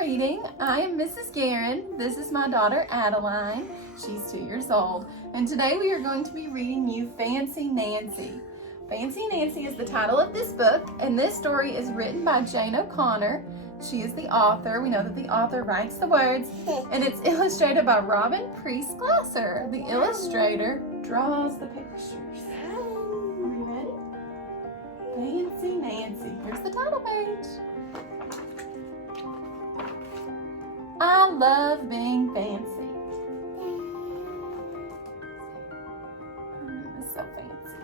reading. I am Mrs. Geren. This is my daughter Adeline. She's 2 years old. And today we are going to be reading you Fancy Nancy. Fancy Nancy is the title of this book, and this story is written by Jane O'Connor. She is the author. We know that the author writes the words, and it's illustrated by Robin Priest Glasser. The illustrator draws the pictures. Are you ready? Fancy Nancy. Here's the title page. I love being fancy. It's so fancy.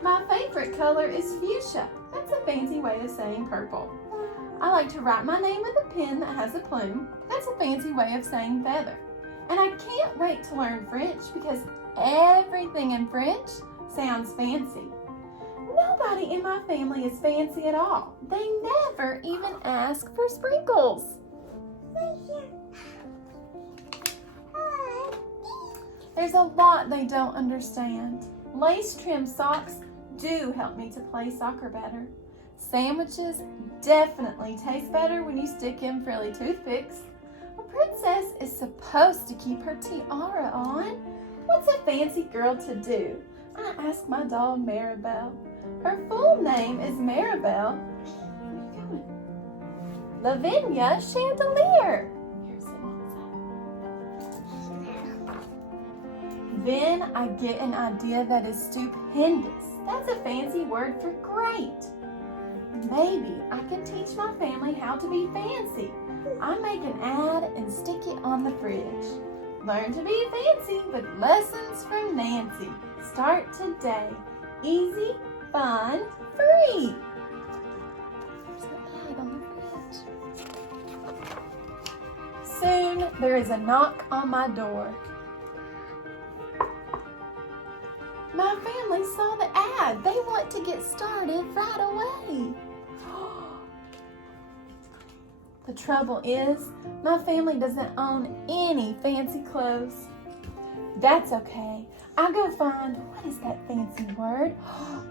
My favorite color is fuchsia. That's a fancy way of saying purple. I like to write my name with a pen that has a plume. That's a fancy way of saying feather. And I can't wait to learn French because everything in French sounds fancy. Nobody in my family is fancy at all. They never even ask for sprinkles. There's a lot they don't understand. Lace-trimmed socks do help me to play soccer better. Sandwiches definitely taste better when you stick in frilly toothpicks. A princess is supposed to keep her tiara on. What's a fancy girl to do? I asked my doll Maribel. Her full name is Maribel. Where are you going? Lavinia Chandelier. Here's it on. Then I get an idea that is stupendous. That's a fancy word for great. Maybe I can teach my family how to be fancy. I make an ad and stick it on the fridge. Learn to be fancy with lessons from Nancy. Start today. Easy, fun, free. There's an ad on the fridge. Soon there is a knock on my door. My family saw the ad. They want to get started right away. The trouble is, my family doesn't own any fancy clothes. That's okay. I go find, what is that fancy word?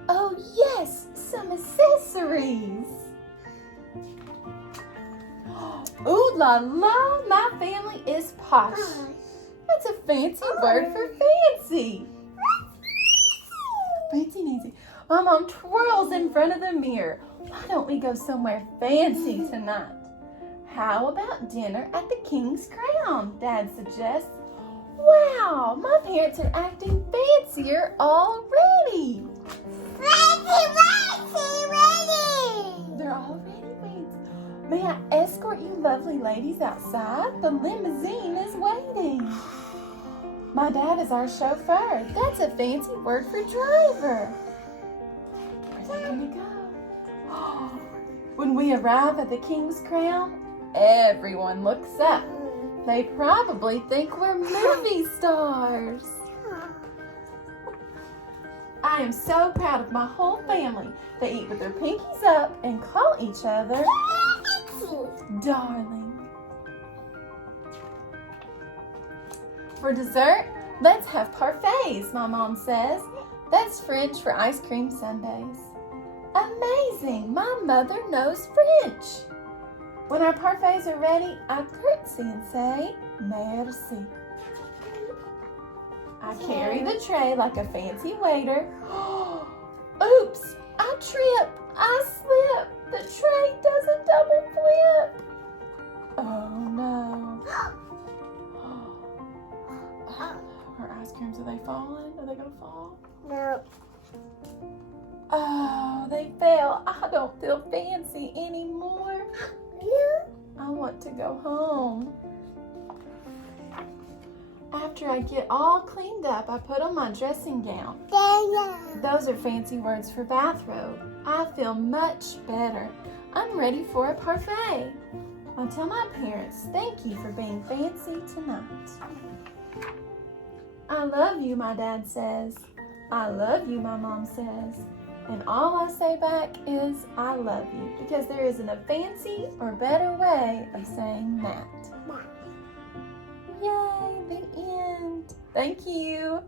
Oh yes, some accessories. Ooh la la, my family is posh. That's a fancy word for fancy. Fancy Nancy. My mom twirls in front of the mirror. Why don't we go somewhere fancy tonight? How about dinner at the King's Crown? Dad suggests. Wow, my parents are acting fancier already. Fancy. They're already fancy. May I escort you lovely ladies outside? The limousine is waiting. My dad is our chauffeur. That's a fancy word for driver. Where are they gonna go? When we arrive at the King's Crown, everyone looks up. They probably think we're movie stars. I am so proud of my whole family. They eat with their pinkies up and call each other darling. For dessert, let's have parfaits, my mom says. That's French for ice cream sundaes. Amazing, my mother knows French. When our parfaits are ready, I curtsy and say, merci. I carry the tray like a fancy waiter. Oops, I trip, I slip. The tray does a double flip. Oh no. Our ice creams, are they falling? Are they gonna fall? No. Oh, they fell. I don't feel fancy anymore. I want to go home. After I get all cleaned up, I put on my dressing gown. Those are fancy words for bathrobe. I feel much better. I'm ready for a parfait. I'll tell my parents, thank you for being fancy tonight. I love you, my dad says. I love you, my mom says. And all I say back is, I love you, because there isn't a fancy or better way of saying that. Yay, the end. Thank you.